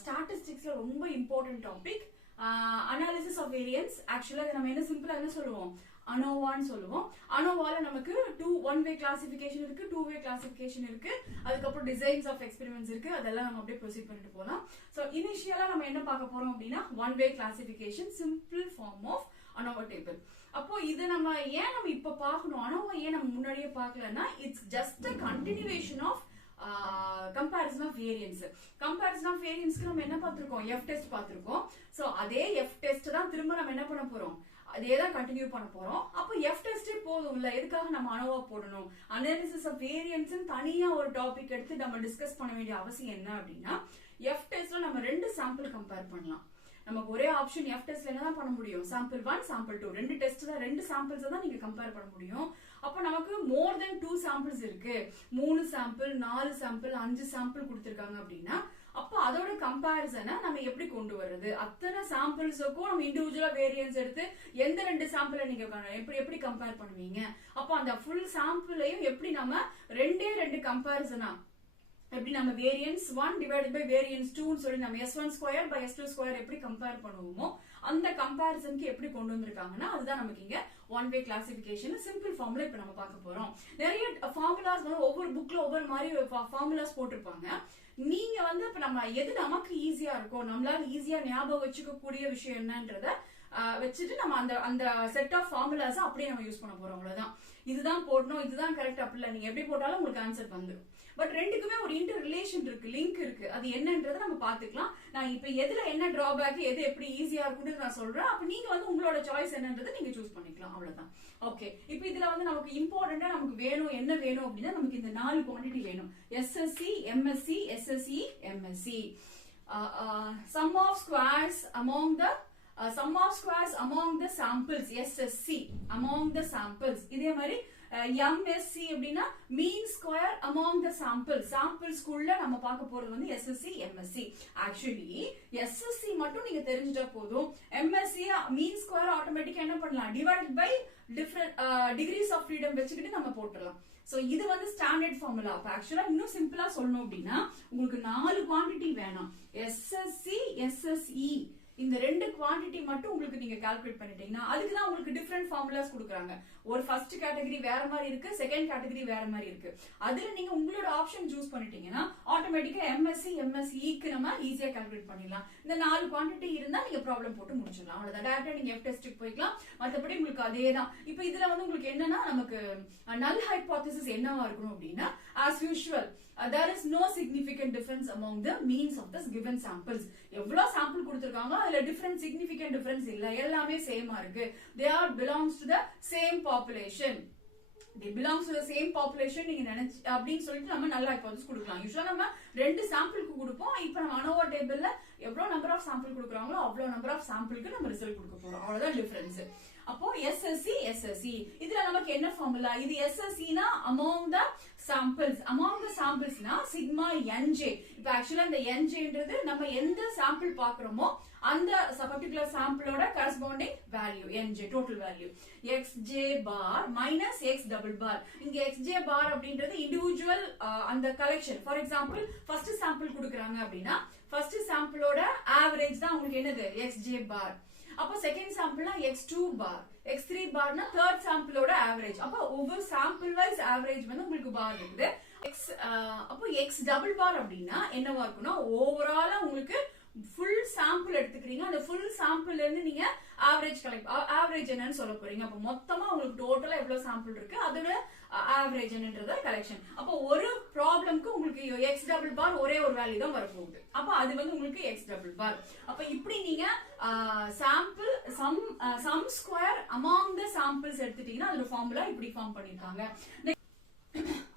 ஸ்டாட்டிஸ்டிக்ஸ்ல ரொம்ப important topic. Analysis of variance. ஆக்சுவலா நம்ம என்ன சிம்பிளா என்ன சொல்லுவோம், அனோவான்னு சொல்லுவோம். அனோவால நமக்கு ஒன் வே கிளாசிபிகேஷன் இருக்கு, 2 வே கிளாசிபிகேஷன் இருக்கு, அதுக்கப்புறம் டிசைன்ஸ் ஆஃப் எக்ஸ்பெரிமெண்ட்ஸ் இருக்கு. அதெல்லாம் நம்ம அப்படியே ப்ரொசீட் பண்ணிட்டு போகலாம். சோ இனிஷியலா நம்ம என்ன பார்க்க போறோம் அப்படின்னா one way classification, simple form of ANOVA table. அப்போ இது நம்ம ஏன் நம்ம இப்ப பார்க்கணும், அனோவா ஏன் நம்ம முன்னாடியே பார்க்கலன்னா it's just a continuation of comparison of variance. Comparison of வேரியன்ஸ்க்கு நம்ம என்ன பார்த்திருக்கோம், எஃப் டெஸ்ட் பார்த்திருக்கோம். சோ அதே எஃப் டெஸ்ட் தான் திரும்ப நம்ம என்ன பண்ண போறோம், அதே தான் கண்டினியூ பண்ண போறோம். அப்போ எஃப் டெஸ்டே போதும் இல்ல, எதுக்காக நம்ம அனோவா போடணும்? அனாலிசிஸ் ஆஃப் வேரியன்ஸ் தனியா ஒரு டாபிக் எடுத்து நம்ம டிஸ்கஸ் பண்ண வேண்டிய அவசியம் என்ன அப்படின்னா, எஃப் டெஸ்ட்ல நம்ம 2 சாம்பிள் கம்பேர் பண்ணலாம். நமக்கு ஒரே ஆப்ஷன் எஃப் டெஸ்ட்ல என்னதான் பண்ண முடியும், சாம்பிள் 1 சாம்பிள் 2, 2 டெஸ்ட் தான், 2 சாம்பிள்ஸ் தான் நீங்க கம்பேர் பண்ண முடியும். அப்ப நமக்கு மோர் தென் 2 சாம்பிள்ஸ் இருக்கு, 3 சாம்பிள் 4 சாம்பிள் 5 சாம்பிள் கொடுத்திருக்காங்க அப்படின்னா அப்ப அதோட கம்பேரிசனை நம்ம எப்படி கொண்டு வர்றது? அத்தனை சாம்பிள்ஸுக்கும் நம்ம இண்டிவிஜுவலா வேரியன்ஸ் எடுத்து எந்த 2 சாம்பிளை நீங்க எப்படி கம்பேர் பண்ணுவீங்க? அப்ப அந்த ஃபுல் சாம்பிளையும் எப்படி நம்ம 2 கம்பேரிசனா எப்படி நம்ம வேரியன்ஸ் 1 டிவைடட் பை வேரியன்ஸ் 2 சொல்லி நம்ம s1 square by s2 square எப்படி கம்பேர் பண்ணுவோமோ அந்த கம்பேரிசனுக்கு எப்படி கொண்டு வந்திருக்காங்கன்னா அதுதான் நமக்கு இங்க one way classification simple formula இப்ப நம்ம பார்க்க போறோம். நிறைய ஃபார்முலாஸ் வந்து ஒவ்வொரு புக்ல ஒவ்வொரு மாதிரி ஃபார்முலாஸ் போட்டிருப்பாங்க. நீங்க வந்து இப்ப நம்ம எது நமக்கு ஈஸியா இருக்கும், நம்மளால ஈஸியா ஞாபகம் வச்சுக்க கூடிய விஷயம் என்னன்றத வச்சுட்டு நம்ம அந்த செட் ஆஃப் ஃபார்முலாஸ் அப்படியே நம்ம யூஸ் பண்ண போறோம். அவ்வளவுதான். இதுதான் போடணும், இதுதான் கரெக்ட் அப்படி இல்ல, நீங்க எப்படி போட்டாலும் உங்களுக்கு ஆன்சர் வந்துடும். பட் ரெண்டுக்குமே ஒரு இன்டர் ரிலேஷன் இருக்கு, லிங்க் இருக்கு. அது என்னன்றதை நம்ம பாத்துக்கலாம். நான் இப்ப எதுல என்ன டிராபேக், எது எப்படி ஈஸியா இருக்குன்னு நான் சொல்றேன். அப்ப நீங்க வந்து உங்களோட சாய்ஸ் என்னன்றதை நீங்க சூஸ் பண்ணிக்கலாம். அவ்வளவுதான். ஓகே, இப்ப இதுல வந்து நமக்கு இம்பார்ட்டண்டா நமக்கு வேணும் என்ன வேணும் அப்படின்னா நமக்கு இந்த 4 குவான்டிட்டி வேணும். SSC, MSC, SSE, MSC. Sum of squares among the sum of squares among the samples, SSC, among the samples. இதே மாதிரி MSC அப்படின்னா mean square among the samples. samples குள்ள நம்ம பார்க்க போறது வந்து SSC, MSC. actually SSC மட்டும் நீங்க தெரிஞ்சிட்டா போதும். MSC mean square ஆட்டோமேட்டிக்கா என்ன பண்ணலாம், divided by different degrees of freedom வச்சுக்கிட்டு நம்ம போட்டுடலாம். சோ இது வந்து ஸ்டாண்டர்ட் ஃபார்முலா. அப்ப ஆக்சுவலா இன்னும் சிம்பிளா சொல்லணும் அப்படின்னா உங்களுக்கு 4 குவான்டிட்டி வேணும். SSC, SSE இந்த 2 குவான்டிட்டி மட்டும் உங்களுக்கு நீங்க கால்குலேட் பண்ணிட்டீங்கன்னா அதுக்கு தான் உங்களுக்கு டிஃபரெண்ட் ஃபார்முலாஸ் கொடுக்குறாங்க. ஒரு ஃபர்ஸ்ட் கேட்டகரி வேற மாதிரி இருக்கு, செகண்ட் கேட்டகரி வேற மாதிரி இருக்கு. அதுல நீங்க உங்களோட ஆப்ஷன் சூஸ் பண்ணிட்டீங்கன்னா ஆட்டோமேட்டிக்கா எம்எஸ்சி, எம்எஸ்இக்கு நம்ம ஈஸியா கால்குலேட் பண்ணிடலாம். இந்த 4 குவான்டிட்டி இருந்தா நீங்க ப்ராப்ளம் போட்டு முடிச்சிடலாம். அவ்வளவுதான். டைரக்டா நீங்க எஃப் டெஸ்ட்க்கு போய்க்கலாம். மத்தபடி உங்களுக்கு அதே தான். இப்போ இதுல வந்து உங்களுக்கு என்னன்னா நமக்கு நல் ஹைபோதசிஸ் என்னவா இருக்கணும் அப்படின்னா as usual there is no significant difference among the means of this given samples. எவ்வளவு சாம்பிள் கொடுத்திருக்காங்க அதுல different significant difference இல்ல, எல்லாமே சேமா இருக்கு. they are belongs to the same population. they belongs to the same population நீங்க நினைச்சு அப்படின்னு சொல்லிட்டு நம்ம நல்ல ஹைபோதசிஸ் கொடுக்கலாம். யூசுவலா நம்ம 2 சாம்பிளுக்கு கொடுப்போம். இப்போ நம்ம அனோவா டேபிள்ல எவ்வளவு நம்பர் ஆஃப் சாம்பிள் கொடுக்குறாங்களோ அவ்வளவு நம்பர் ஆஃப் சாம்பிளுக்கு நம்ம ரிசல்ட் கொடுக்க போறோம். அவ்வளவுதான் டிஃபரன்ஸ். அப்போ SSC, SSE இதுல நமக்கு என்ன ஃபார்முலா, இது SSC னா among the samples. among the samples னா sigma nj. இப்போ ஆக்சுவலா இந்த njன்றது நம்ம எந்த சாம்பிள் பாக்குறோமோ அந்த பர்టిక్యులர் சாம்பிளோட corresponding value nj total value. xj bar minus x double bar. இங்க xj பார் அப்படின்றது இண்டிவிஜுவல் அந்த collection. For example first sample கொடுக்கறாங்க அப்படின்னா ஃபர்ஸ்ட் சாம்பிளோட ஆவரேஜ் தான் உங்களுக்கு என்னது xj பார். அப்போ செகண்ட் சாம்பிள்னா x2 பார், x3 பார்னா தேர்ட் சாம்பிளோட ஆவரேஜ். அப்போ ஒவ்வொரு சாம்பிள் வைஸ் ஆவரேஜ் வந்து உங்களுக்கு பார் இருக்குது. அப்போ x டபுள் பார் அப்படின்னா என்னவா இருக்குன்னா ஓவராலா உங்களுக்கு ஃபுல் சாம்பிள் எடுத்துக்கிறீங்க. அந்த ஃபுல் சாம்பிள்ல இருந்து நீங்க ஆவரேஜ் என்னன்னு சொல்ல போறீங்க. அப்ப மொத்தமா உங்களுக்கு டோட்டலா எவ்வளவு சாம்பிள் இருக்கு அதோட ஆவரேஜ் என்னன்றத கலெக்ஷன். அப்போ ஒரு ப்ராப்ளம்க்கு உங்களுக்கு எக்ஸ் டபுள் பார் ஒரே ஒரு வேல்யூ தான் வரப்போகுது. அப்ப அது வந்து உங்களுக்கு எக்ஸ் டபுள் பார். அப்ப இப்படி நீங்க sample sum square among the samples எடுத்துட்டீங்கன்னா அதோட ஃபார்முலா இப்படி ஃபார்ம் பண்ணிருக்காங்க.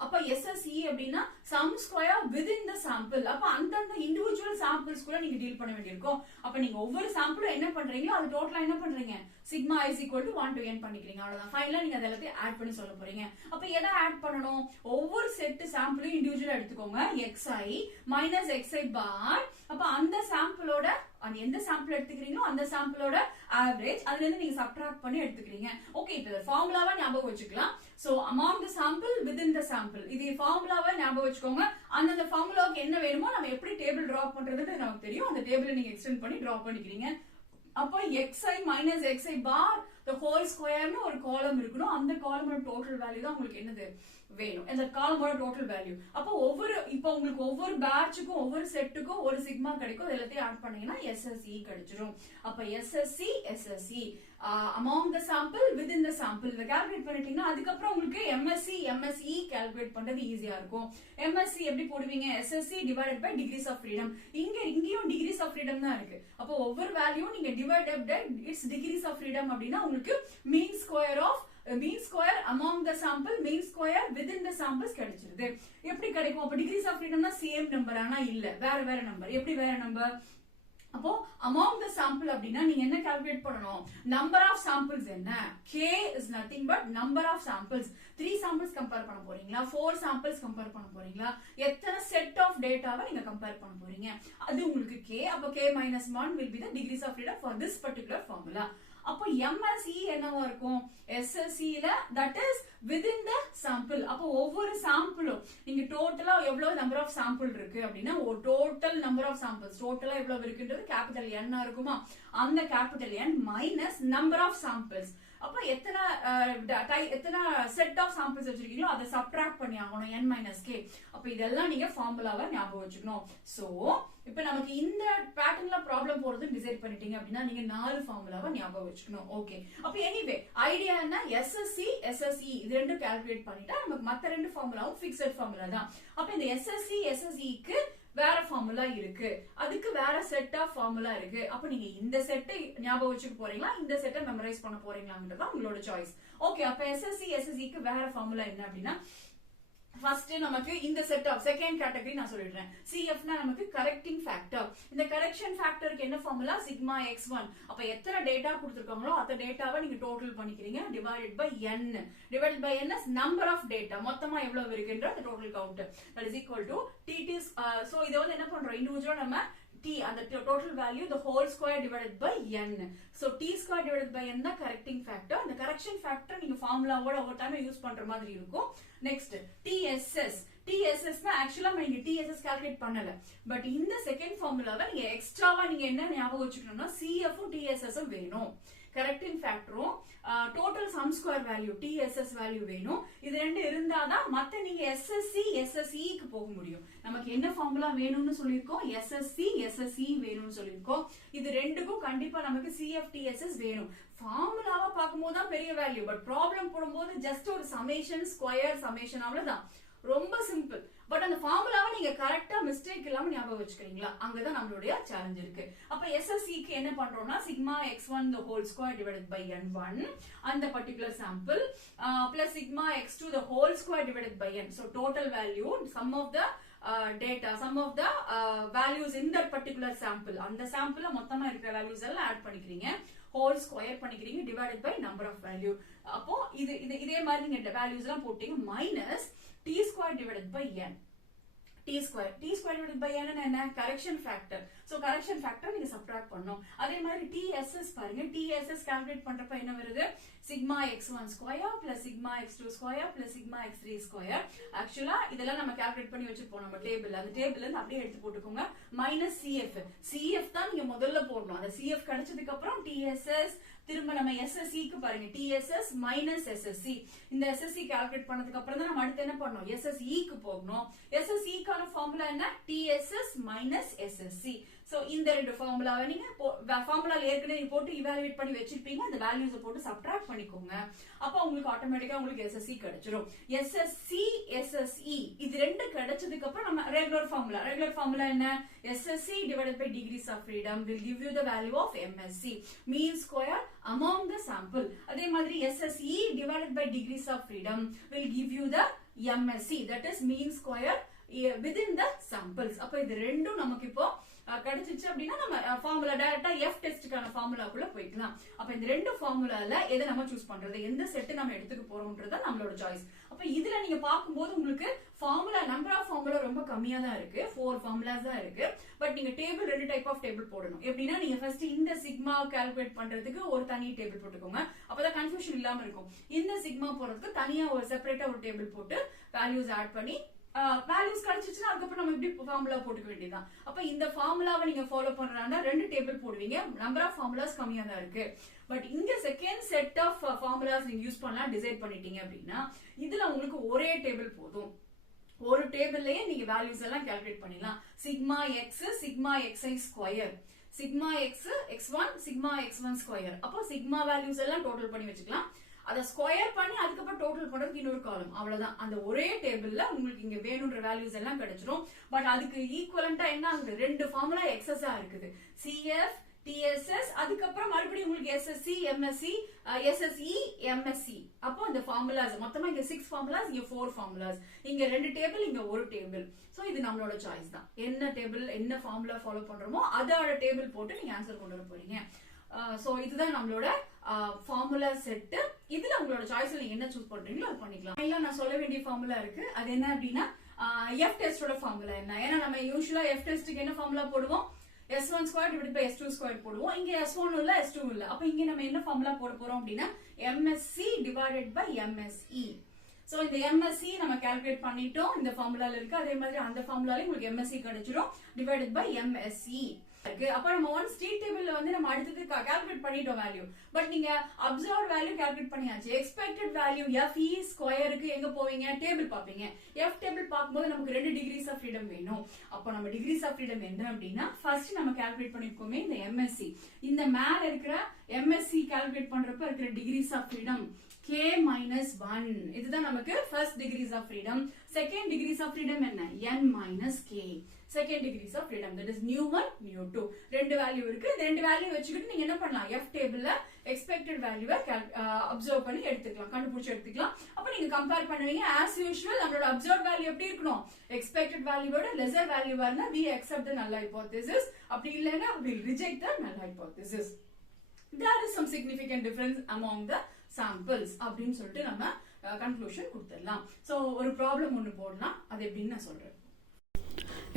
அப்ப SSE அப்படின்னா sum square within the sample. அப்ப அந்தந்த இண்டிவிஜுவல் சாம்பிள்ஸ் கூட நீங்க டீல் பண்ண வேண்டியிருக்கும். அப்ப நீங்க ஒவ்வொரு சாம்பிளும் என்ன பண்றீங்களோ அது டோட்டலா என்ன பண்றீங்க sigma is equal to 1 to n பண்ணிக்கிறீங்க. அவ்வளவுதான். ஃபைனலா நீங்க அதெல்லாத்தையும் ஆட் பண்ணி சொல்ல போறீங்க. அப்ப எதை ஆட் பண்ணணும், ஒவ்வொரு செட் சாம்பிளையும் இண்டிவிஜுவலா எடுத்துக்கோங்க. xi மைனஸ் xi பார். அப்ப அந்த சாம்பிளோட அந்த எந்த சாம்பிள் எடுத்துக்கிறீங்களோ அந்த சாம்பிளோட ஆவரேஜ் அதுல இருந்து நீங்க சப்ட்ராக்ட் பண்ணி எடுத்துக்கிறீங்க. ஓகே, இப்போ ஃபார்முலாவா ஞாபகம் வச்சுக்கலாம். So among the sample within the sample, இது ஃபார்முலாவா ஞாபகம் வச்சுக்கோங்க. அந்த ஃபார்முலாவுக்கு என்ன வேணுமோ நம்ம எப்படி டேபிள் டிரா பண்றதுன்னு நமக்கு தெரியும். அந்த டேபிளை நீங்க எக்ஸ்டெண்ட் பண்ணி டிரா பண்ணிக்கிறீங்க. அப்போ xi minus xi bar the whole square னு ஒரு காலம் இருக்கணும். அந்த காலமோட டோட்டல் வேல்யூ தான் உங்களுக்கு என்னது வேணும், இந்த காலமோட டோட்டல் வேல்யூ. அப்போ இப்போ உங்களுக்கு ஒவ்வொரு பேட்சுக்கும் ஒவ்வொரு செட்டுக்கும் ஒரு சிக்மா கிடைக்கும். எல்லாத்தையும் ஆட் பண்ணீங்கன்னா SSE கிடைச்சிரும். அப்ப SSE among the sample within the sample இத கால்குலேட் பண்ணிட்டீங்கன்னா அதுக்கப்புறம் உங்களுக்கு MSE கால்குலேட் பண்றது ஈஸியா இருக்கும். MSE எப்படி போடுவீங்க? SSE divided by degrees of freedom. இங்கேயும் degrees of freedom தான் இருக்கு. அப்போ ஒவ்வொரு வேல்யூ நீங்க divided by its degrees of freedom அப்படின்னா உங்களுக்கு mean square among the sample, mean square within the samples கிடைச்சிருது. எப்படி கிடைக்கும்? அப்ப degrees of freedom same number, ஆனா இல்ல வேற நம்பர். எப்படி வேற நம்பர்? அப்போ among the sample அப்படின்னா நீங்க என்ன கால்குலேட் பண்ணணும்? number of samples என்ன? k is nothing but number of samples. 3 samples compare பண்ண போறீங்களா, 4 samples கம்பேர் பண்ண போறீங்களா, எத்தனை செட் ஆஃப் டேட்டாவை நீங்க கம்பேர் பண்ண போறீங்க, அது உங்களுக்கு k. அப்போ k minus 1 will be the degrees of freedom for this particular formula. அப்போ MSE என்னவா இருக்கும்? SSE ல that is within the sample. அப்போ ஒவ்வொரு சாம்பிளும் நீங்க டோட்டலா எவ்வளவு நம்பர் ஆஃப் சாம்பிள் இருக்கு அப்படின்னா ஒரு டோட்டல் நம்பர் ஆஃப் சாம்பிள்ஸ் டோட்டலா எவ்வளவு இருக்குன்றது கேபிட்டல் N இருக்குமா, அந்த capital N minus number of samples. அப்ப எத்தனை செட் ஆஃப் சாம்பிள்ஸ் வச்சிருக்கீங்களோ அதை சப்ட்ராக்ட் பண்ணி ஆகணும் n minus k. அப்ப இதெல்லாம் நீங்க ஃபார்முலாவை ஞாபகம் வச்சுக்கணும். சோ இப்ப நமக்கு இந்த பேட்டர்ன்ல ப்ராப்ளம் போறது டிசைட் பண்ணிட்டீங்க அப்படின்னா நீங்க 4 ஃபார்முலாவை ஞாபகம் வச்சுக்கணும். ஓகே, அப்ப எனிவே ஐடியா என்ன? SSE இது ரெண்டும் கால்குலேட் பண்ணிட்டா நமக்கு மத்த ரெண்டு ஃபார்முலாவும் ஃபிக்ஸட் ஃபார்முலா தான். அப்ப இந்த SSEக்கு வேற ஃபார்முலா இருக்கு, அதுக்கு வேற செட் ஆஃப் ஃபார்முலா இருக்கு. அப்ப நீங்க இந்த செட்டை ஞாபகம் வச்சுக்க போறீங்களா, இந்த செட்டை மெமரைஸ் பண்ண போறீங்களாங்கிறது உங்களோட சாய்ஸ். ஓகே, அப்ப SSEக்கு வேற ஃபார்முலா என்ன அப்படின்னா ஃபர்ஸ்ட் நமக்கு இந்த செட் ஆஃப் செகண்ட் கேட்டகரி நான் சொல்லிடுறேன். CF னா நமக்கு கரெக்டிங் ஃபேக்டர். இந்த கரெக்ஷன் ஃபேக்டருக்கு என்ன ஃபார்முலா? Sigma x1. அப்ப எத்தனை டேட்டா கொடுத்திருக்காங்களோ அந்த டேட்டாவை நீங்க டோட்டல் பண்ணிக்கிறீங்க divided by n. Divided by n is number of data, மொத்தமா எவ்வளவு இருக்குன்ற அந்த total count. That is equal to t. So இத வந்து என்ன பண்றோம்? இண்டிவிஜுவலா நம்ம t and the total value the whole square divided by n. So t square divided by n தான் correcting factor. அந்த correction factor நீங்க ஃபார்முலாவோட ஒவ்வொரு டைம் யூஸ் பண்ற மாதிரி இருக்கும். நெக்ஸ்ட் TSS னா ஆக்சுவலா நீங்க TSS கால்குலேட் பண்ணல, பட் இந்த செகண்ட் ஃபார்முலாவை நீங்க எக்ஸ்ட்ராவா நீங்க என்ன ஞாபகம் வச்சுக்கணும்னா CF உம் TSS உம் வேணும். கரெக்டிங் ஃபேக்டரும் total sum square value TSS value வேணும். இது ரெண்டு இருந்தாதான் மத்த நீங்க SSEக்கு போக முடியும். நமக்கு என்ன ஃபார்முலா வேணும்னு சொல்லிருக்கோம்? SSE வேணும்னு சொல்லிருக்கோம். இது ரெண்டுக்கும் கண்டிப்பா நமக்கு CF TSS வேணும். ஃபார்முலாவா பார்க்கும்போது தான் பெரிய வேல்யூ, பட் ப்ராப்ளம் போடும்போது ஜஸ்ட் ஒரு சமேஷன் ஸ்கொயர் சமேஷன் அவ்வளவுதான், ரொம்ப சிம்பிள். பட் அந்த ஃபார்முலாவை நீங்க கரெக்டா மிஸ்டேக் இல்லாம ஞாபகம் வச்சுக்கிறீங்களா, அங்கதான் நம்மளுடைய சேலஞ்ச் இருக்கு. அப்ப SSEக்கு என்ன பண்றோம்னா sigma x1 the whole square divided by n1 அந்த particular sample plus sigma x2 the whole square divided by n. So total value sum of the data, sum of the values in that particular sample. அந்த சாம்பிள்ல மொத்தமா இருக்கிற values எல்லாம் add பண்ணிக்கிறீங்க, whole square பண்ணிக்கிறீங்க divided by number of value. அப்போ இதே மாதிரி நீங்க வேல்யூஸ் எல்லாம் போட்டீங்க minus t square divided by n. t square divided by n என்ன? Correction factor. So correction factor நீங்க சப்ட்ராக்ட் பண்ணனும். அதே மாதிரி TSS பாருங்க, TSS கால்குலேட் பண்றப்ப என்ன வருது? Sigma x1 square plus sigma x2 square plus sigma x3 square. ஆக்சுவலா இதெல்லாம் நம்ம கால்குலேட் பண்ணி வச்சிருப்போம் நம்ம டேபிள். அந்த டேபிள்ல இருந்து அப்படியே எடுத்து போட்டுக்கோங்க. மைனஸ் CF தான் நீங்க முதல்ல போடணும். அந்த CF கிடைச்சதுக்கு அப்புறம் TSS, திரும்ப நம்ம SSEக்கு பாருங்க TSS மைனஸ் SSE. இந்த SSE கால்குலேட் பண்ணதுக்கு அப்புறம் தான் நம்ம அடுத்து என்ன பண்ணணும்? SSEக்கு போகணும். SSEக்கான ஃபார்முலா என்ன? TSS minus SSE. சோ இந்த ரெண்டு ஃபார்முலாவை நீங்க ஃபார்முலால ஏற்கனவே போட்டு இவாலுவேட் பண்ணி வச்சிருப்பீங்க, அந்த வேல்யூஸை போட்டு சப்ட்ராக்ட் பண்ணிக்கோங்க. அப்ப உங்களுக்கு ஆட்டோமேட்டிக்கா உங்களுக்கு SSE கிடைச்சிரும். SSE இது ரெண்டு கிடைச்சதுக்கு அப்புறம் நம்ம ரெகுலர் ஃபார்முலா என்ன? SSE divided by degrees of freedom will give you the value of MSE, mean square among the sample. அதே மாதிரி SSE divided by degrees of freedom will give you the MSE, that is mean square within the samples. அப்ப இது ரெண்டும் நமக்கு இப்போ கிடைச்சிச்சு அப்படின்னா நம்ம ஃபார்முலா டைரக்டா எஃப் டெஸ்டுக்கான ஃபார்முலாக்குள்ள போய்க்கலாம். அப்ப இந்த ரெண்டு ஃபார்முலால எதை நம்ம சூஸ் பண்றது, எந்த செட் நம்ம எடுத்துக்க போறோம்ன்றத நம்மளோட சாய்ஸ். அப்ப இதுல நீங்க பாக்கும்போது உங்களுக்கு ஃபார்முலா நம்பர் ஆஃப் ஃபார்முலா ரொம்ப கம்மியா தான் இருக்கு, 4 ஃபார்முலாஸ் தான் இருக்கு. பட் நீங்க டேபிள் 2 டைப் ஆஃப் டேபிள் போடணும். எப்படின்னா நீங்க ஃபர்ஸ்ட் இந்த சிக்மா கால்குலேட் பண்றதுக்கு ஒரு தனி டேபிள் போட்டுக்கோங்க, அப்பதான் கன்ஃபியூஷன் இல்லாம இருக்கும். இந்த சிக்மா போறதுக்கு தனியா ஒரு செப்பரேட்டா ஒரு டேபிள் போட்டு வேல்யூஸ் ஆட் பண்ணி வேல்யூஸ் கிடைச்சிச்சுன்னா அதுக்கப்புறம் நம்ம இப்படி ஃபார்முலா போட்டுக்க வேண்டியதான். அப்ப இந்த ஃபார்முலாவை நீங்க ஃபாலோ பண்றதா 2 டேபிள் போடுவீங்க, நம்பர் ஆஃப் ஃபார்முலாஸ் கம்மியா தான் இருக்கு. பட் இங்க செகண்ட் செட் ஆஃப் ஃபார்முலாஸ் நீங்க யூஸ் பண்ணலாம் டிசைட் பண்ணிட்டீங்க அப்படின்னா இதுல உங்களுக்கு ஒரே டேபிள் போதும். ஒரு டேபிள்லயே நீங்க வேல்யூஸ் எல்லாம் கால்குலேட் பண்ணிடலாம். Sigma X sigma x i square, sigma X x1 sigma x1 square. அப்போ சிக்மா வேல்யூஸ் எல்லாம் டோட்டல் பண்ணி வச்சுக்கலாம். அதை ஸ்கொயர் பண்ணி அதுக்கப்புறம் டோட்டல் பண்றதுக்கு இன்னொரு காலம், அவ்வளவுதான். அந்த ஒரே டேபிள்ல உங்களுக்கு இங்க வேணும்ன்ற வேல்யூஸ் எல்லாம் கிடைச்சிரும். பட் அதுக்கு ஈக்குவலண்டா என்ன ஆகுது, 2 ஃபார்முலா எக்ஸஸா இருக்குது, சிஎஃப் டிஎஸ்எஸ், அதுக்கப்புறம் மறுபடியும் உங்களுக்கு எஸ்எஸ்சி எம்எஸ்சி எஸ்எஸ்இ எம்எஸ்சி. அப்போ இந்த ஃபார்முலாஸ் மொத்தமா இங்க 6 ஃபார்முலாஸ், இங்க 4 ஃபார்முலாஸ், இங்க 2 டேபிள், இங்க ஒரு டேபிள். சோ இது நம்மளோட சாய்ஸ் தான். என்ன டேபிள் என்ன ஃபார்முலா ஃபாலோ பண்றோமோ அதோட டேபிள் போட்டு நீங்க ஆன்சர் கொண்டு வர போறீங்க. சோ இதுதான் நம்மளோட ஃபார்முலா செட். இதுல உங்களோட சாய்ஸ்ல நீங்க என்ன சூஸ் பண்றீங்களோ அது பண்ணிக்கலாம். இல்ல நான் சொல்ல வேண்டிய ஃபார்முலா இருக்கு, அது என்ன அப்படின்னா எஃப் டெஸ்டோட ஃபார்முலா என்ன. ஏன்னா நம்ம யூசுவலா எஃப் டெஸ்ட்டுக்கு என்ன ஃபார்முலா போடுவோம், S1 square divided by S2 square போடுவோம். இங்க S1 இல்ல S2 இல்ல. அப்ப இங்க நம்ம என்ன ஃபார்முலா போட போறோம் அப்படின்னா MSc divided by MSE. So இந்த MSc நம்ம கால்குலேட் பண்ணிட்டோம், இந்த ஃபார்முலால இருக்கு. அதே மாதிரி அந்த ஃபார்முலால உங்களுக்கு MSc கிடைச்சிரும் டிவைடட் பை MSE. அப்ப நம்ம ஒன் ஸ்ட்ரீட் டேபிள்ல வந்து நம்ம அடுத்தது கால்குலேட் பண்ணிட்டோம் வேல்யூ. பட் நீங்க அப்சர்வ்ட் வேல்யூ கால்குலேட் பண்ணியாச்சு. எக்ஸ்பெக்டட் வேல்யூ FE ஸ்கொயருக்கு எங்க போவீங்க, டேபிள் பாப்பீங்க. F டேபிள் பாக்கும்போது நமக்கு 2 டிகிரிஸ் ஆஃப் ஃப்ரீடம் வேணும். அப்ப நம்ம டிகிரிஸ் ஆஃப் ஃப்ரீடம் என்ன அப்படின்னா ஃபர்ஸ்ட் நம்ம கால்குலேட் பண்ணிருக்கோமே இந்த MSc, இந்த மேல இருக்கிற MSc கால்குலேட் பண்றப்ப இருக்கிற டிகிரிஸ் ஆஃப் ஃப்ரீடம் K-1. இதுதான் நமக்கு first degrees of freedom. Second degrees of freedom என்ன, N-K. Second degrees of freedom, that is mu1 mu2. 2 value இருக்கு. இந்த 2 வேல்யூ வச்சுக்கிட்டு நீங்க என்ன பண்ணலாம், F டேபிள்ல எக்ஸ்பெக்டட் வேல்யூவை அப்சர்வ் பண்ணி எடுத்துக்கலாம், கண்டுபிடிச்சு எடுத்துக்கலாம். அப்ப நீங்க கம்பேர் பண்ணுவீங்க. ஆஸ் யூசுவல் நம்மளோட அப்சர்வ் வேல்யூ எப்படி இருக்கணும், எக்ஸ்பெக்டட் வேல்யூவோட லெசர் வேல்யூவா இருந்தா we accept the null hypothesis, அப்படி இல்லைன்னா we reject the null hypothesis. There is some significant difference among the samples அப்படின்னு சொல்லிட்டு நம்ம கன்க்ளூஷன் கொடுத்துடலாம். சோ ஒரு ப்ராப்ளம் ஒன்னு போடலாம், அது எப்படின்னு நான் சொல்றேன்.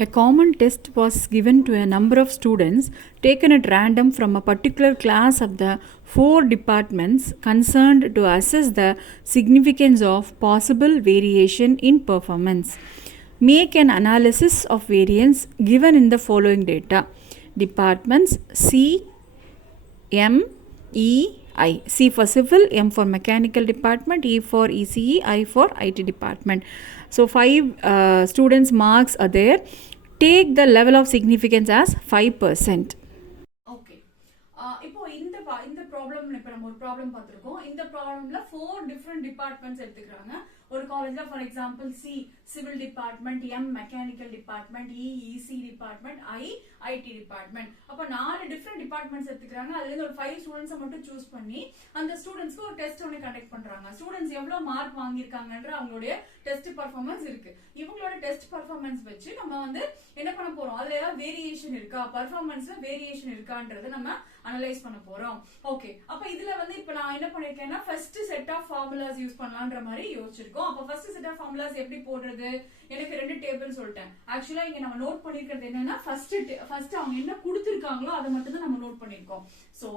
A common test was given to a number of students taken at random from a particular class of the 4 departments concerned to assess the significance of possible variation in performance. Make an analysis of variance given in the following data. Departments C, M, E, I. C for civil, M for mechanical department, E for ECE, I for IT department. So 5 students marks are there. Take the level of significance as 5%. Okay. இப்போ இந்த problem இப்ப நம்ம ஒரு problem பார்த்திருக்கோம். இந்த ப்ராப்ளம்ல 4 different departments எடுத்துக்கிறாங்க. ஒரு காலேஜ்ல for example C civil department, M mechanical department, EC department, IT department. அப்ப 4 டிஃபரண்ட் டிபார்ட்மெண்ட்ஸ் எடுத்துக்கிறாங்க. அதுல இருந்து ஒரு 5 ஸ்டூடெண்ட்ஸ் மட்டும் சூஸ் பண்ணி அந்த ஸ்டூடெண்ட்ஸ்க்கு ஒரு டெஸ்ட் ஒன்னு கண்டக்ட் பண்றாங்க. ஸ்டூடெண்ட்ஸ் எவ்வளவு மார்க் வாங்கியிருக்காங்கன்ற அவங்களுடைய டெஸ்ட் பர்ஃபார்மன்ஸ் இருக்கு. இவங்களோட டெஸ்ட் பர்ஃபார்மன்ஸ் வச்சு நம்ம வந்து என்ன பண்ண போறோம், அதுல ஏதாவது வேரியேஷன் இருக்கா, பர்ஃபார்மன்ஸ்ல வேரியேஷன் இருக்கான்றத நம்ம அனலைஸ் பண்ண போறோம். ஓகே, அப்ப இதுல வந்து இப்ப நான் என்ன பண்ணிருக்கேன்னா first set of formulas use பண்ணலாம்ன்ற மாதிரி யோசிச்சிருக்கோம். அப்ப ஃபர்ஸ்ட் செட் ஆஃப் ஃபார்முலாஸ் எப்படி போடுறது, எனக்கு 2 டேபிள் சொல்லிட்டேன். ஆக்சுவலா இங்க நம்ம நோட் பண்ணிருக்கிறது என்னன்னா ஃபர்ஸ்ட் அவங்க என்ன கொடுத்திருக்காங்களோ அதை மட்டும் தான் நம்ம நோட் பண்ணிருக்கோம். சோ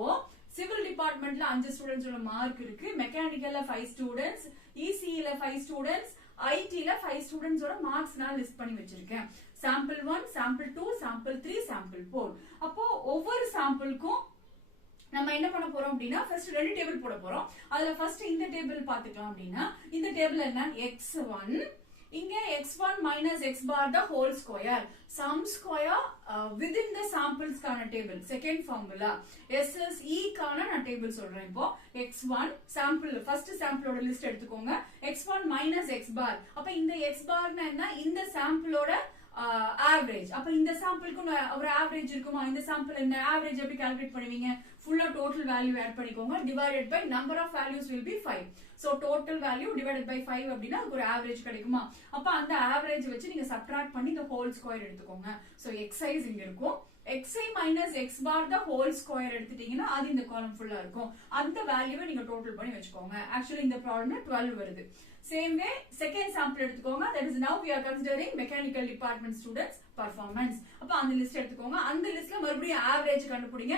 சிவில் டிபார்ட்மெண்ட்ல 5 ஸ்டூடெண்ட்ஸோட மார்க் இருக்கு, மெக்கானிக்கல்ல 5 ஸ்டூடெண்ட்ஸ், இசிஇல 5 ஸ்டூடெண்ட்ஸ், ஐடில 5 ஸ்டூடெண்ட்ஸோட மார்க்ஸ் நான் லிஸ்ட் பண்ணி வச்சிருக்கேன். Sample 1, sample 2, sample 3, sample 4. அப்போ ஒவ்வொரு சாம்பிளுக்கும் நம்ம என்ன பண்ண போறோம் அப்படின்னா ஃபர்ஸ்ட் 2 டேபிள் போட போறோம். அதுல ஃபர்ஸ்ட் இந்த டேபிள் பாத்துக்கலாம் அப்படின்னா இந்த டேபிள் என்ன, x1, இங்க x1 minus x bar the whole square, sum square within the samples கான டேபிள். செகண்ட் ஃபார்முலா SSE கான நான் டேபிள் சொல்றேன். இப்போ x1 சாம்பிள் ஃபர்ஸ்ட் சாம்பிளோட லிஸ்ட் எடுத்துக்கோங்க. x1 minus x bar, அப்ப இந்த x bar என்ன, இந்த சாம்பிளோட ஆவரேஜ். அப்ப இந்த சாம்பிளுக்கு ஒரு ஆவரேஜ் இருக்குமா, இந்த சாம்பிள் என்ன ஆவரேஜ் எப்படி கால்குலேட் பண்ணுவீங்க, ஃபுல்லா டோட்டல் வேல்யூ ஆட் பண்ணிக்கோங்க, divided by number of values will be 5. So total value divided by 5 அப்படின்னா ஒரு ஆவரேஜ் கிடைக்குமா. அப்ப அந்த ஆவரேஜ் வச்சு நீங்க சப்ட்ராக்ட் பண்ணி இந்த ஹோல் ஸ்கொயர் எடுத்துக்கோங்க. சோ எக்ஸைஸ் இங்க இருக்கும், xi minus x bar the whole square எடுத்துட்டீங்கன்னா அது இந்த காலம் ஃபுல்லா இருக்கும். அந்த வேல்யூவை நீங்க டோட்டல் பண்ணி வச்சுக்கோங்க. ஆக்சுவலி இந்த ப்ராப்ளம்ல 12 வருது. Same way, second sample எடுத்துக்கோங்க. That is now we are considering mechanical department students performance. அப்ப அந்த லிஸ்ட் எடுத்துக்கோங்க. அந்த லிஸ்ட்ல மறுபடியும் ஆவரேஜ் கண்டுபிடிங்க.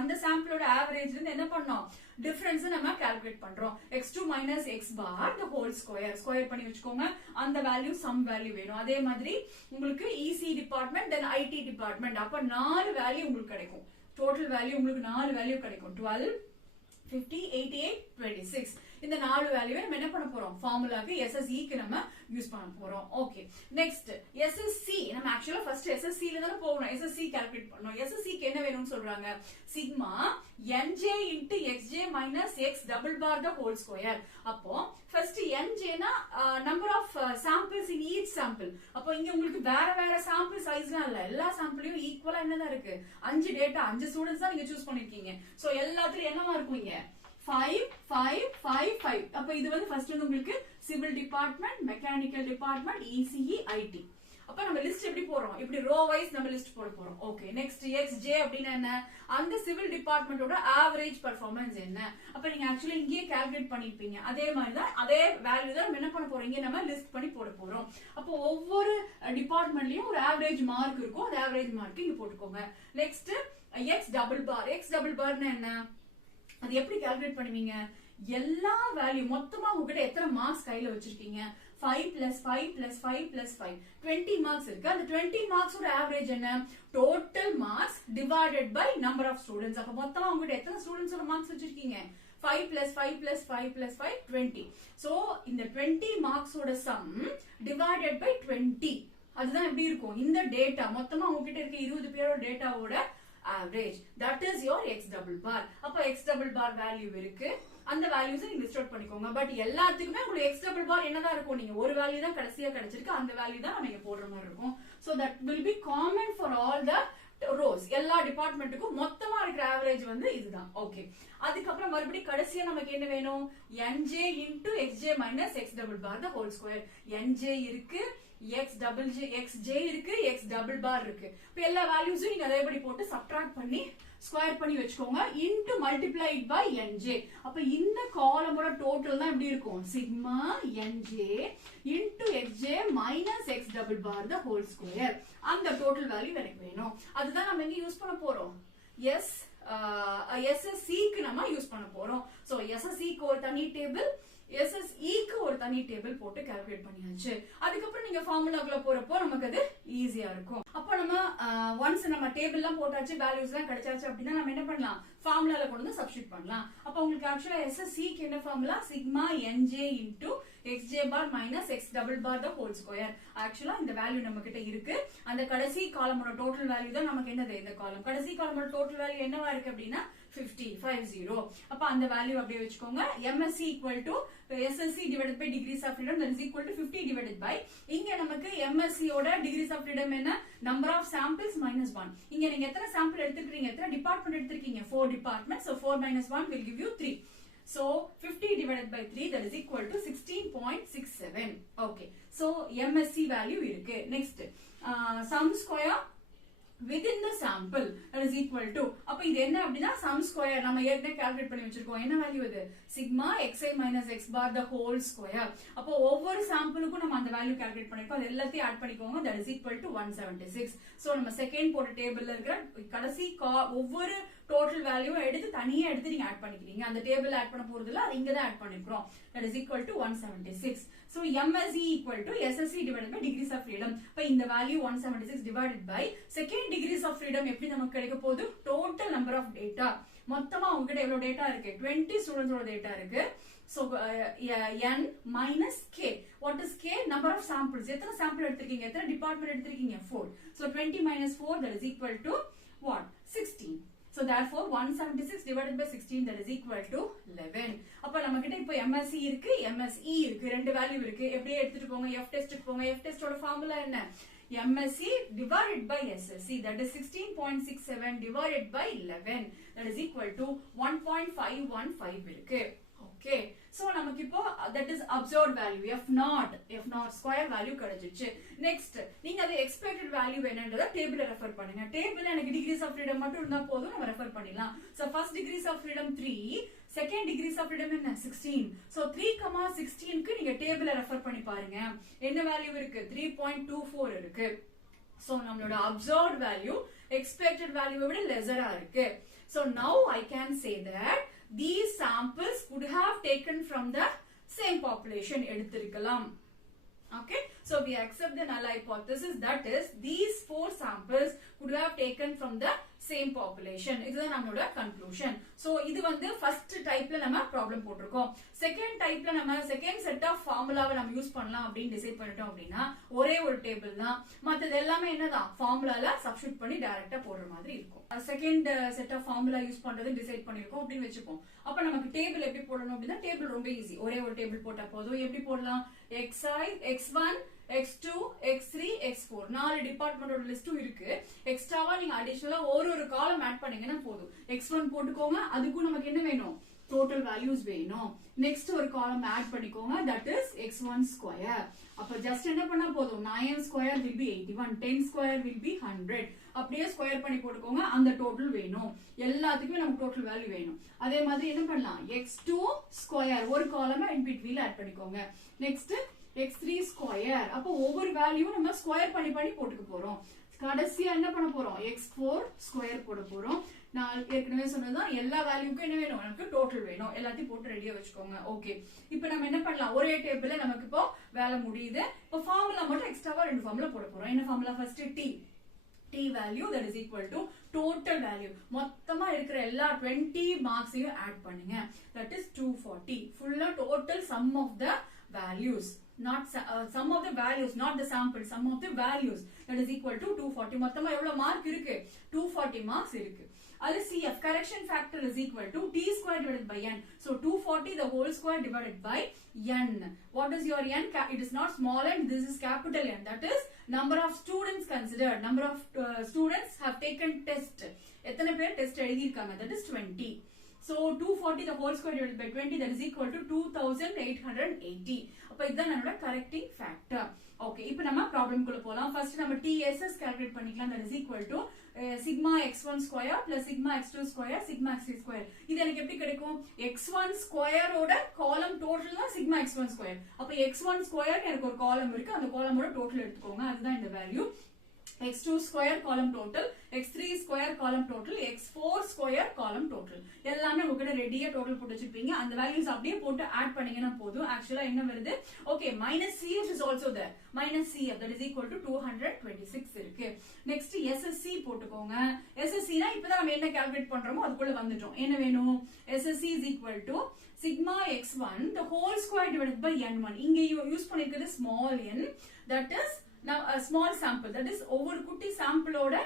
அந்த சாம்பிளோட ஆவரேஜ்ல இருந்து என்ன பண்ணோம்? டிஃபரன்ஸ் நம்ம கால்குலேட் பண்றோம். x2 minus x bar the whole square square பண்ணி வச்சுக்கோங்க. அந்த வேல்யூ சம் வேல்யூ வேணும். அதே மாதிரி உங்களுக்கு EC department then IT department அப்ப 4 வேல்யூ உங்களுக்கு கிடைக்கும். டோட்டல் வேல்யூ உங்களுக்கு 4 வேல்யூ கிடைக்கும். 12 50 88 26 இந்த 4 வேல்யூவை நம்ம என்ன பண்ண போறோம்? ஃபார்முலாக்கு SSE க்கு நம்ம யூஸ் பண்ண போறோம். ஓகே நெக்ஸ்ட் SSC நம்ம ஆக்சுவலா ஃபர்ஸ்ட் SSC ல தான் போறோம். SSC கால்குலேட் பண்ணோம். SSC க்கு என்ன வேணும்னு சொல்றாங்க? Sigma nj into xj minus x double bar the whole square. அப்போ ஃபர்ஸ்ட் nj னா number of samples in each sample. அப்போ இங்க உங்களுக்கு வேற வேற சாம்பிள் சைஸ்லாம் இல்ல. எல்லா சாம்பிளையும் ஈக்குவலா என்னதான் இருக்கு? 5 டேட்டா 5 ஸ்டூடண்ட்ஸ் தான் நீங்க சூஸ் பண்ணிருக்கீங்க. சோ எல்லாத்துலயும் என்னவா இருக்கும் இங்க? 5 5 5 5. அப்ப இது வந்து ஃபர்ஸ்ட் வந்து உங்களுக்கு civil department, mechanical department, ECE, IT. அப்ப நம்ம லிஸ்ட் எப்படி போறோம்? இப்படி ரோ வைஸ் நம்ம லிஸ்ட் போட போறோம். ஓகே நெக்ஸ்ட் XJ அப்படினா என்ன? அந்த சிவில் டிபார்ட்மெண்டோட ஆவரேஜ் பெர்ஃபார்மன்ஸ் என்ன? அப்ப நீங்க ஆக்சுவலி இங்கேயே கால்குலேட் பண்ணிருப்பீங்க. அதே மாதிரி தான் அதே வேல்யூ தான் நம்ம என்ன பண்ண போறோம்? இங்க நம்ம லிஸ்ட் பண்ணி போட போறோம். அப்போ ஒவ்வொரு டிபார்ட்மெண்ட்லயும் ஒரு ஆவரேஜ் மார்க் இருக்கும். அந்த ஆவரேஜ் மார்க் இங்க போட்டுக்கோங்க. Next X double bar. X double பார்னா என்ன? அது எப்படி கால்குலேட் பண்ணுவீங்க? எல்லா வேல்யூ மொத்தமா உங்ககிட்ட எத்தனை மார்க்ஸ் கையில வச்சிருக்கீங்க? 5 plus 5 plus 5 plus 5 20 மார்க்ஸ் இருக்கு. அந்த 20 மார்க்ஸோட ஆவரேஜ் என்ன? Total marks divided by number of students. அப்ப மொத்தமா உங்ககிட்ட எத்தனை ஸ்டூடண்ட்ஸோட மார்க்ஸ் வச்சிருக்கீங்க? 5 plus 5 plus 5 plus 5 20. சோ இந்த 20 மார்க்ஸோட சம் டிவைடட் பை 20 அதுதான் எப்படி இருக்கும்? இந்த டேட்டா மொத்தமா உங்ககிட்ட இருக்க 20 பேரோட டேட்டாவோட average. That is your x double bar. அப்ப x double bar வேல்யூ இருக்கு. அந்த வேல்யூஸ் நீங்க லிஸ்ட் அவுட் பண்ணிக்கோங்க. பட் எல்லாத்துக்குமே உங்களுக்கு x double bar என்னதான் இருக்கும்? நீங்க ஒரு வேல்யூ தான் கடைசியா கிடைச்சிருக்கு. அந்த வேல்யூ தான் நம்ம இங்க போடுற மாதிரி இருக்கும். So that will be common for all the rows. எல்லா டிபார்ட்மெண்ட்டுக்கும் மொத்தமா இருக்கிற ஆவரேஜ் வந்து இதுதான். ஓகே அதுக்கப்புறம் மறுபடியும் கடைசியா நமக்கு என்ன வேணும்? nj into xj minus x double bar the whole square. nj இருக்கு, xj இருக்கு, x double bar இருக்கு. இப்ப எல்லா வேல்யூஸும் நீங்க அதேபடி போட்டு சப்ட்ராக்ட் பண்ணி ஸ்கொயர் பண்ணி வச்சுக்கோங்க. Into multiplied by nj. அப்ப இந்த காலமோட டோட்டல் தான் எப்படி இருக்கும்? Sigma nj into xj minus x double bar the whole square. அந்த டோட்டல் வேல்யூ எனக்கு வேணும். அதுதான் நம்ம இங்க யூஸ் பண்ண போறோம். SSC க்கு நம்ம யூஸ் பண்ண போறோம். சோ SSC க்கு ஒரு தனி டேபிள், SSE க்கு ஒரு தனி டேபிள் போட்டு கால்குலேட் பண்ணியாச்சு. அதுக்கப்புறம் நீங்க ஃபார்முலாக்குள்ள போறப்போ நமக்கு அது ஈஸியா இருக்கும். அப்போ நம்ம ஒன்ஸ் நம்ம டேபிள் எல்லாம் போட்டாச்சு, வேல்யூஸ் எல்லாம் கிடைச்சாச்சு அப்படின்னா நம்ம என்ன பண்ணலாம்? ஃபார்முலால கொண்டு வந்து சப்ஸ்டிட்யூட் பண்ணலாம். அப்போ உங்களுக்கு ஆக்சுவலா SSC க்கு என்ன formula? Sigma nj into xj bar minus x double bar the whole square. ஆக்சுவலா இந்த வேல்யூ நம்ம கிட்ட இருக்கு. அந்த கடைசி காலமோட டோட்டல் வேல்யூ தான் நமக்கு என்னது? இந்த காலம். கடைசி காலமோட டோட்டல் வேல்யூ என்னவா இருக்கு அப்படின்னா 50. அப்ப அந்த வேல்யூ அப்படியே வச்சுக்கோங்க. MSc equal to SSC divided by degrees of freedom that is equal to 50 divided by இங்க நமக்கு MSc ஓட degrees of freedom என்ன? number of samples minus 1. இங்க நீங்க எத்தனை சாம்பிள் எடுத்துக்கிறீங்க? எத்தனை டிபார்ட்மெண்ட் எடுத்துக்கிறீங்க? 4 departments. So 4 minus 1 will give you 3. So 50 divided by 3 that is equal to 16.67. Okay. So MSc value இருக்கு. Next sum square within the sample that is equal to அப்ப இது என்ன அப்படினா sum square நம்ம ஏற்கனவே கால்குலேட் பண்ணி வச்சிருக்கோம். என்ன வேல்யூ இது? Sigma xi minus x bar the whole square. அப்போ ஒவ்வொரு சாம்பிளுக்கும் நம்ம அந்த வேல்யூ கால்குலேட் பண்ணிருக்கோம். அது எல்லாத்தையும் ஆட் பண்ணிக்கோங்க. that is equal to 176. So நம்ம செகண்ட் போட்ட டேபிள்ல இருக்கிற கடைசி ஒவ்வொரு டோட்டல் வேல்யூ எடுத்து தனியா எடுத்து நீங்க ஆட் பண்ணிக்கிறீங்க. அந்த டேபிள் ஆட் பண்ண போறது இல்ல, அது இங்க தான் ஆட் பண்ணிக்கிறோம். that is equal to 176. So MSc equal to SSC divided by degrees of freedom. இப்ப இந்த value 176 divided by second degrees of freedom எப்படி நமக்கு கிடைக்க போகுது? total number of data. மொத்தமா உங்ககிட்ட எவ்வளவு டேட்டா இருக்கு? 20 ஸ்டூடண்ட்ஸோட டேட்டா இருக்கு. So n minus k. What is k? Number of samples. எத்தனை சாம்பிள் எடுத்திருக்கீங்க? எத்தனை டிபார்ட்மெண்ட் எடுத்திருக்கீங்க? 4. So 20 minus 4 that is equal to what? 16. So therefore 176 divided by 16 that is equal to 11. அப்ப நம்மகிட்ட இப்போ MSc இருக்கு, MSE இருக்கு, ரெண்டு வேல்யூ இருக்கு. எப்படியே எடுத்துட்டு போங்க. F test போங்க. F test ஓட ஃபார்முலா என்ன? MSc divided by SSC that is 16.67 divided by 11 that is equal to 1.515 இருக்கு. ஓகே சோ நமக்கு இப்போ that is observed value f naught square value கிடைச்சிச்சு. நெக்ஸ்ட் நீங்க அது எக்ஸ்பெக்டட் வேல்யூ என்னன்றத டேபிள்ல ரெஃபர் பண்ணுங்க. டேபிள்ல எனக்கு டிகிரிஸ் ஆஃப் ஃப்ரீடம் மட்டும் இருந்தா போதும், நம்ம ரெஃபர் பண்ணிடலாம். So first degrees of freedom 3, second degrees of freedom என்ன 16. சோ 3,16 க்கு நீங்க டேபிள்ல ரெஃபர் பண்ணி பாருங்க. என்ன வேல்யூ இருக்கு 3.24 இருக்கு. சோ நம்மளோட அப்சர்வ்ட் வேல்யூ எக்ஸ்பெக்டட் வேல்யூவை விட லெஸரா இருக்கு. So now I can say that these samples could have taken from the same population எடுத்திருக்கலாம். Okay, so we accept the null hypothesis, that is these 4 samples could have taken from the same population. இதுதான் நம்மளோட conclusion. So இது வந்து first typeல நம்ம problem போட்டிருக்கோம். second typeல நம்ம second set of formulaவை நம்ம use பண்ணலாம் அப்படின்னு டிசைட் பண்ணிட்டோம் அப்படின்னா ஒரே ஒரு டேபிள் தான், மற்றது எல்லாமே என்னதான் ஃபார்முலால சப்ஸ்டிட்யூட் பண்ணி டைரக்டா போடுற மாதிரி இருக்கும். Second set of formula use பண்றது டிசைட் பண்ணிருக்கோம் அப்படின்னு வச்சுப்போம். அப்ப நமக்கு டேபிள் எப்படி போடணும் அப்படின்னா டேபிள் ரொம்ப ஈஸி, ஒரே ஒரு டேபிள் போட்டா போதும். எப்படி போடலாம், xi x1 x2 x3 x4 4 டிபார்ட்மெண்டோட லிஸ்டும் இருக்கு. எக்ஸ்ட்ராவா நீங்க அடிஷனலா ஒரு காலம் ஆட் பண்ணீங்கன்னா போதும். x1 போட்டுக்கோங்க, அதுக்கும் நமக்கு என்ன வேணும் டோட்டல் வேல்யூஸ் வேணும். நெக்ஸ்ட் ஒரு காலம் ஆட் பண்ணிக்கோங்க, தட் இஸ் x1 ஸ்கொயர். அப்ப ஜஸ்ட் என்ன பண்ணா போதும் 9 square will be 81, 10 square will be 100. அப்படியே ஸ்கொயர் பண்ணி போட்டுக்கோங்க, அந்த டோட்டல் வேணும். எல்லாத்துக்குமே நமக்கு டோட்டல் வேல்யூ வேணும். அதே மாதிரி என்ன பண்ணலாம், x2 ஸ்கொயர் ஒரு காலமா இன் பிட்வீன்ல ஆட் பண்ணிக்கோங்க. Next x3 square. அப்ப ஒவ்வொரு வேல்யூவும் நம்ம ஸ்கொயர் பண்ணி போட்டுக்க போறோம். கடைசியா என்ன பண்ண போறோம், x4 ஸ்கொயர் போட போறோம். நான் ஏற்கனவே சொன்னதுதான் எல்லா வேல்யூக்கும் என்ன வேணும், நமக்கு டோட்டல் வேணும். எல்லாத்தையும் போட்டு ரெடியா வச்சுக்கோங்க. ஓகே, இப்போ நம்ம என்ன பண்ணலாம், ஒரே டேபிள்ல நமக்கு இப்போ வேலை முடியுது. இப்போ ஃபார்முலா மட்டும் எக்ஸ்ட்ராவா 2 ஃபார்முலா போட போறோம். என்ன formula, first t value that is equal to total value. மொத்தமா இருக்கிற எல்லா 20 மார்க்ஸையும் ஆட் பண்ணுங்க. that is 240. full total sum of the values, not sum of the values, not the sample, sum of the values, that is equal to 240. மொத்தமா எவ்வளவு mark இருக்கு, 240 marks இருக்கு. அது CF correction factor is equal to t square divided by n. So 240 the whole square divided by n. What is your n? It is not small n, this is capital N. That is number of students considered. Number of students have taken test. எத்தனை பேர் test எழுதி இருக்காங்க, that is 20. So 240 the whole square divided by 20, that is equal to 2880. அப்ப இதுதான் நம்மளோட correcting factor. Okay, இப்போ நம்ம problem குள்ள போலாம். ஃபர்ஸ்ட் நம்ம TSS கால்குலேட் பண்ணிக்கலாம். that is equal to sigma x1 square plus sigma x2 square sigma x3 square. இது எனக்கு எப்படி கிடைக்கும், x1 ஸ்கொயர் ஓட காலம் டோட்டல் தான் sigma x1 square. அப்ப x1 ஸ்கொயர் எனக்கு ஒரு காலம் இருக்கு, அந்த காலமோட டோட்டல் எடுத்துக்கோங்க, அதுதான் இந்த value. x2 square column total, x3 square column total, x4 square column total. எல்லாமே உங்ககிட்ட ரெடியா டோட்டல் போட்டு வச்சிருப்பீங்க. அந்த வேல்யூஸ் அப்படியே போட்டு ஆட் பண்ணீங்கன்னா போதும். ஆக்சுவலா என்ன வருது, okay minus CF is also there. minus CF that is equal to 226 இருக்கு. நெக்ஸ்ட் SSC போட்டுக்கோங்க. SSC னா இப்பதான் நம்ம என்ன கால்குலேட் பண்றோமோ அதுக்குள்ள வந்துட்டோம். என்ன வேணும், SSC is equal to sigma x1 the whole square divided by n1. இங்க use பண்ணிருக்கிறது small n, that is now a small sample, that is ஒவ்வொரு குட்டி சாம்பிளோட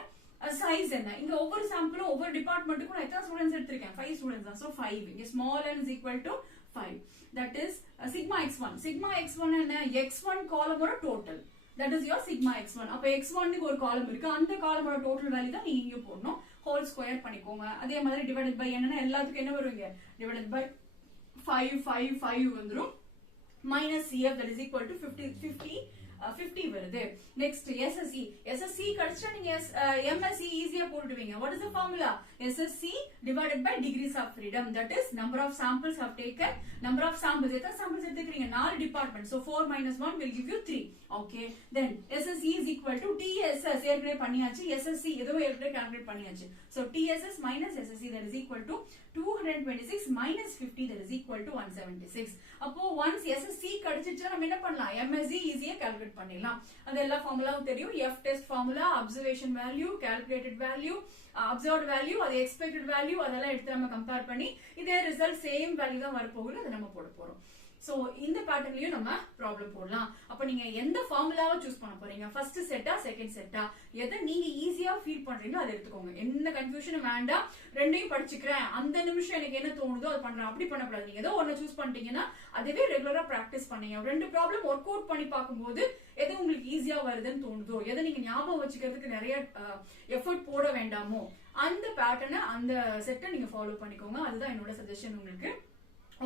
சைஸ் என்ன. இங்க ஒவ்வொரு சாம்பிளும் ஒவ்வொரு டிபார்ட்மெண்ட்டுக்கும் நான் எத்தனை ஸ்டூடண்ட்ஸ் எடுத்திருக்கேன், 5 ஸ்டூடண்ட்ஸ் தான். சோ 5. இங்க small n is equal to 5. that is sigma x1. sigma x1 என்ன, x1 காலமோட டோட்டல், that is your sigma x1. அப்ப x1 க்கு ஒரு காலம் இருக்கு, அந்த காலமோட டோட்டல் வேல்யூ தான் நீங்க இங்க போடணும். ஹோல் ஸ்கொயர் பண்ணிக்கோங்க. அதே மாதிரி டிவைடட் பை என்னன்னா எல்லாத்துக்கும் என்ன வருவீங்க, டிவைடட் பை 5 5 5 வந்துரும். minus CF that is equal to 50 வருது. நெக்ஸ்ட் SSC கழிச்சா நீங்க MSc ஈஸியா போட்டுடுவீங்க. what is the formula, SSC divided by degrees of freedom, that is number of samples have taken. number of samples, எத்தனை samples எடுத்துக்கிறீங்க, 4 department. so 4 minus 1 will give you 3. okay, then SSC is equal to TSS ஏற்கனவே பண்ணியாச்சு, SSC ஏதோ ஏற்கனவே calculate பண்ணியாச்சு. so TSS minus SSC that is equal to 226 minus 50 that is equal to 176. அப்போ once SSC கிடைச்சிச்சா நம்ம என்ன பண்ணலாம், MSc ஈஸியா கால்குலேட் பண்ணிடலாம். அது எல்லா ஃபார்முலாவும் தெரியும். F test formula, observation value, calculated value, observed value, அது expected value, அதெல்லாம் எடுத்து நம்ம கம்பேர் பண்ணி இதே ரிசல்ட் சேம் வேல்யூ தான் வரப்போகுது, அதை நம்ம போட போறோம். சோ இந்த பேட்டர்ன்லயும் நம்ம ப்ராப்ளம் போடலாம். அப்ப நீங்க எந்த ஃபார்முலாவை சூஸ் பண்ண போறீங்க, ஃபர்ஸ்ட் செட்டா செகண்ட் செட்டா, எதை நீங்க ஈஸியா ஃபீல் பண்றீங்களோ அதை எடுத்துக்கோங்க. எந்த கன்ஃபியூஷனும் வேண்டாம். ரெண்டையும் படிச்சுக்கிறேன், அந்த நிமிஷம் எனக்கு என்ன தோணுதோ அது பண்றேன், அப்படி பண்ணக்கூடாது. நீங்க ஏதோ ஒன்னு சூஸ் பண்ணிட்டீங்கன்னா அதுவே ரெகுலரா பிராக்டிஸ் பண்ணீங்க. 2 ப்ராப்ளம் ஒர்க் அவுட் பண்ணி பார்க்கும்போது எது உங்களுக்கு ஈஸியா வருதுன்னு தோணுதோ, எதை நீங்க ஞாபகம் வச்சுக்கிறதுக்கு நிறைய எஃபர்ட் போட வேண்டாமோ, அந்த பேட்டர்னை அந்த செட்டை நீங்க ஃபாலோ பண்ணிக்கோங்க. அதுதான் என்னோட சஜஷன் உங்களுக்கு.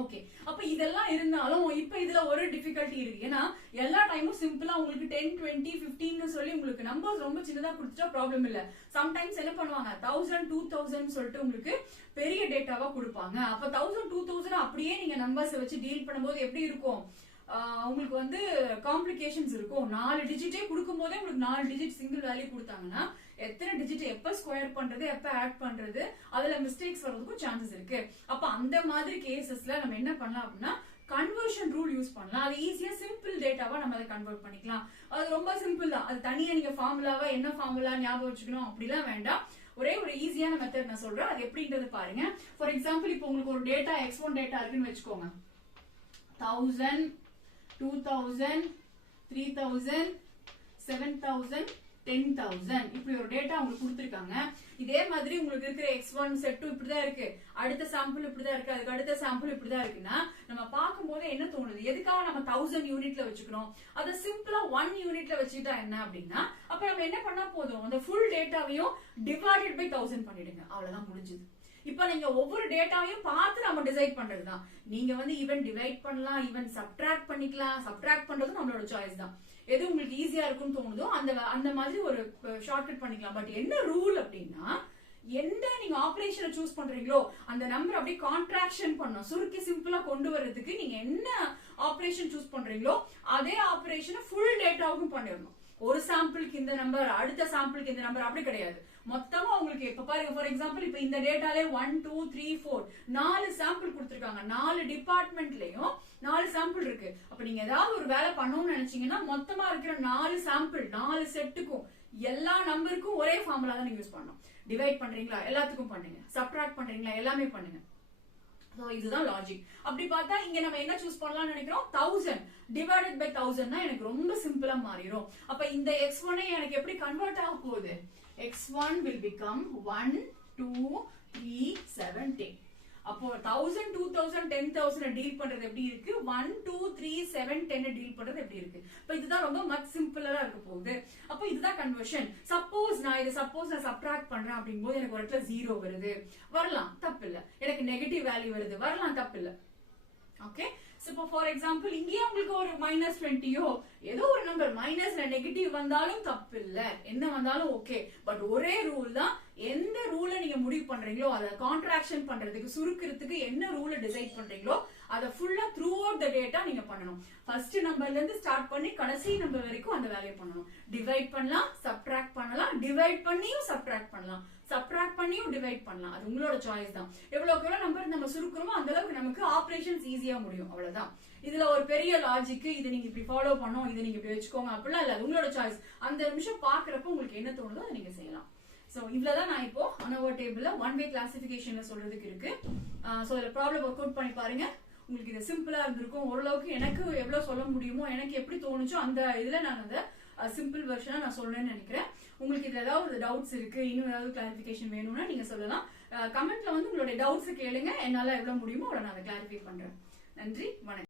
ஓகே, அப்ப இதெல்லாம் இருந்தாலும் இப்ப இதுல ஒரு டிஃபிகல்ட்டி இருக்கு. ஏன்னா எல்லா டைமும் சிம்பிளா உங்களுக்கு 10, 20, 15 சொல்லி உங்களுக்கு நம்பர்ஸ் ரொம்ப சின்னதா கொடுத்துட்டா ப்ராப்ளம் இல்ல. சம்டைம்ஸ் என்ன பண்ணுவாங்க 1000, 2000 சொல்லிட்டு உங்களுக்கு பெரிய டேட்டாவா கொடுப்பாங்க. அப்ப 1000, 2000 அப்படியே நீங்க நம்பர்ஸ் வச்சு டீல் பண்ணும்போது எப்படி இருக்கும், உங்களுக்கு வந்து காம்ப்ளிகேஷன்ஸ் இருக்கும். 4 டிஜிட்டே கொடுக்கும் போதே உங்களுக்கு 4 டிஜிட் சிங்கிள் வேல்யூ கொடுத்தாங்கன்னா எத்தனை டிஜிட் எப்ப ஸ்கொயர் பண்றது எப்ப ஆட் பண்றது அதுல மிஸ்டேக்ஸ் வர்றதுக்கும் சான்சஸ் இருக்கு. அப்ப அந்த மாதிரி கேசஸ்ல நம்ம என்ன பண்ணலாம் அப்படின்னா கன்வர்ஷன் ரூல் யூஸ் பண்ணலாம். அது ஈஸியா சிம்பிள் டேட்டாவா நம்ம அதை கன்வெர்ட் பண்ணிக்கலாம். அது ரொம்ப சிம்பிள் தான். அது தனியா நீங்க ஃபார்முலாவா என்ன ஃபார்முலா ஞாபகம் வச்சுக்கணும் அப்படிலாம் வேண்டாம். ஒரே ஒரு ஈஸியான மெத்தட் நான் சொல்றேன், அது எப்படின்றது பாருங்க. ஃபார் எக்ஸாம்பிள் இப்போ உங்களுக்கு ஒரு டேட்டா x1 டேட்டா இருக்குன்னு வச்சுக்கோங்க. 1000, 2000, 3000, 7000, 10,000 இப்படி ஒரு டேட்டா உங்களுக்கு கொடுத்திருக்காங்க. இதே மாதிரி உங்களுக்கு இருக்கிற x1 செட் 2 இப்படிதான் இருக்கு, அடுத்த சாம்பிள் இப்படிதான் இருக்கு, அதுக்கு அடுத்த சாம்பிள் இப்படிதான் இருக்குன்னா நம்ம பார்க்கும்போது என்ன தோணுது, எதுக்காக நம்ம 1000 யூனிட்ல வச்சுக்கிறோம், அதை சிம்பிளா 1 யூனிட்ல வச்சுக்கிட்டா என்ன அப்படின்னா அப்ப நம்ம என்ன பண்ணா போதும், அந்த ஃபுல் டேட்டாவையும் டிவைடட் பை 1000 பண்ணிடுங்க, அவ்வளவுதான் முடிஞ்சது. இப்ப நீங்க ஒவ்வொரு டேட்டாவையும் பார்த்து நம்ம டிசைட் பண்றதுதான். நீங்க வந்து ஈவன் டிவைட் பண்ணலாம், ஈவன் சப்ட்ராக்ட் பண்ணிக்கலாம். சப்ட்ராக்ட் பண்றதும் நம்மளோட சாய்ஸ் தான். எது உங்களுக்கு ஈஸியா இருக்கும்னு தோணுதோ அந்த மாதிரி ஒரு ஷார்ட்கட் பண்ணிக்கலாம். பட் என்ன ரூல் அப்படின்னா எந்த நீங்க ஆபரேஷனை சூஸ் பண்றீங்களோ அந்த நம்பர் அப்படியே கான்ட்ராக்ஷன் பண்ணும். சுருக்கி சிம்பிளா கொண்டு வர்றதுக்கு நீங்க என்ன ஆபரேஷன் சூஸ் பண்றீங்களோ அதே ஆபரேஷனை ஃபுல் டேட்டாவுக்கும் பண்ணிடணும். ஒரு சாம்பிளுக்கு இந்த நம்பர், அடுத்த சாம்பிளுக்கு இந்த நம்பர் அப்படி கிடையாது. மொத்தமா உங்களுக்கு இப்ப பாருங்க, ஃபார் எக்ஸாம்பிள் இப்ப இந்த டேட்டாலே 1, 2, 3, 4 4 சாம்பிள் கொடுத்திருக்காங்க. 4 டிபார்ட்மெண்ட்லயும் 4 சாம்பிள் இருக்கு. அப்ப நீங்க ஏதாவது ஒரு வேலை பண்ணணும்னு நினைச்சீங்கன்னா மொத்தமா இருக்கிற 4 சாம்பிள் 4 செட்டுக்கும் எல்லா நம்பருக்கும் ஒரே ஃபார்முலா தான் நீங்க யூஸ் பண்ணணும். டிவைட் பண்றீங்களா எல்லாத்துக்கும் பண்ணுங்க, சப்ட்ராக்ட் பண்றீங்களா எல்லாமே பண்ணுங்க. இதுதான் லாஜிக். அப்படி பார்த்தா இங்க நம்ம என்ன சூஸ் பண்ணலாம்னு நினைக்கிறோம், 1000 டிவைடட் பை 1000 எனக்கு ரொம்ப சிம்பிளா மாறிடும். அப்ப இந்த x1 எனக்கு எப்படி கன்வெர்ட் ஆக போகுது, x1 will become 1, 2, 3, 7, 10. அப்போ 1000, 2000, 10,000 டீல் பண்றது எப்படி இருக்கு, 1, 2, 3, 7, 10 டீல் பண்றது எப்படி இருக்கு. இப்ப இதுதான் ரொம்ப மச் சிம்பிளரா இருக்க போகுது. அப்போ இதுதான் கன்வர்ஷன். சப்போஸ் நான் சப்ட்ராக்ட் பண்றேன் அப்படிங்கும்போது எனக்கு ஒரு இடத்துல 0 வருது, வரலாம், தப்பு இல்ல. எனக்கு நெகட்டிவ் வேல்யூ வருது, வரலாம், தப்பு இல்ல. ஓகே, இப்போ ஃபார் எக்ஸாம்பிள் இங்கேயே உங்களுக்கு ஒரு -20 ஏதோ ஒரு நம்பர் மைனஸ்ல நெகட்டிவ் வந்தாலும் தப்பு இல்ல, என்ன வந்தாலும் ஓகே. பட் ஒரே ரூல் தான், எந்த ரூலை நீங்க முடிவு பண்றீங்களோ அதை கான்ட்ராக்ஷன் பண்றதுக்கு சுருக்கிறதுக்கு என்ன ரூலை டிசைட் பண்றீங்களோ அதை ஃபுல்லா த்ரூ அவுட் த டேட்டா நீங்க பண்ணணும். ஃபர்ஸ்ட் நம்பர்ல இருந்து ஸ்டார்ட் பண்ணி கடைசி நம்பர் வரைக்கும் அந்த வேலையை பண்ணணும். டிவைட் பண்ணலாம், சப்ட்ராக்ட் பண்ணலாம், டிவைட் பண்ணியும் சப்ட்ராக்ட் பண்ணலாம், சப்ட்ராக்ட் பண்ணியும் டிவைட் பண்ணலாம். அது உங்களோட சாய்ஸ் தான். எவ்வளவுக்கு எவ்வளவு நம்பர் நம்ம சுருக்குறோமோ அந்த அளவுக்கு நமக்கு ஆபரேஷன்ஸ் ஈஸியா முடியும், அவ்வளவுதான். இதுல ஒரு பெரிய லாஜிக், இதை நீங்க இப்படி ஃபாலோ பண்ணணும், இதை நீங்க இப்படி வச்சுக்கோங்க அப்படிலாம் இல்ல. உங்களோட சாய்ஸ். அந்த நிமிஷம் பாக்குறப்ப உங்களுக்கு என்ன தோணுதோ அதை நீங்க செய்யலாம். சோ இவ்வளவுதான் நான் இப்போ ANOVA டேபிள்ல 1 வே கிளாசிபிகேஷன்ல சொல்றதுக்கு இருக்கு. சோ இதுல ப்ராப்ளம் ஒர்க் அவுட் பண்ணி பாருங்க. உங்களுக்கு இது சிம்பிளா இருந்திருக்கும். ஓரளவுக்கு எனக்கு எவ்வளவு சொல்ல முடியுமோ, எனக்கு எப்படி தோணுச்சோ அந்த இதுல நான் அதை சிம்பிள் வெர்ஷனா நான் சொல்றேன்னு நினைக்கிறேன். உங்களுக்கு இதுல ஏதாவது டவுட்ஸ் இருக்கு, இன்னும் ஏதாவது கிளாரிபிகேஷன் வேணும்னா நீங்க சொல்லலாம். கமெண்ட்ல வந்து உங்களுடைய டவுட்ஸ் கேளுங்க, என்னால எவ்வளவு முடியுமோ அவ்வளவு நான் அதை கிளாரிஃபை பண்றேன். நன்றி, வணக்கம்.